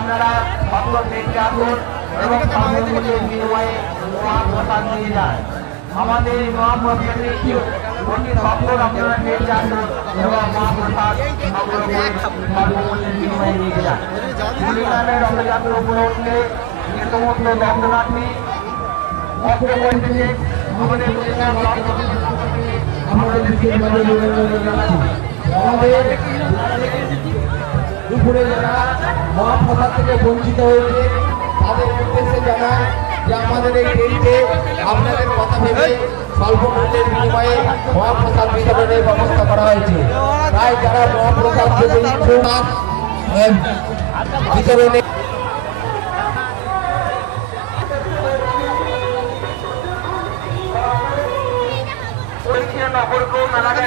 আপনারা সকল দেখতে আসুন এবং সর্বমূল্যের বিনিময়ে মহাপ্রসাদ নিয়ে যান। আমাদের এই মহাপ্রসাদটি অতি সফল আপনারা দেখতে আসুন এবং মহাপ্রসাদ সর্বমূল্যের বিনিময়ে নিয়ে যান। হরিনামের রথযাত্রা উপলক্ষে যে সমস্ত দর্শনার্থী অস্ত্র করেছে আমাদের দুপুরে যারা মহাপ্রসাদ থেকে বঞ্চিত হয়েছে তাদের উদ্দেশ্যে জানায় যে আমাদের এই ট্রেনকে আপনাদের কথা ভেবে স্বল্প মূল্যের বিনিময়ে মহাপ্রসাদ বিতরণের ব্যবস্থা করা হয়েছে। তাই যারা মহাপ্রসাদ বিতরণে নগর মেলাকে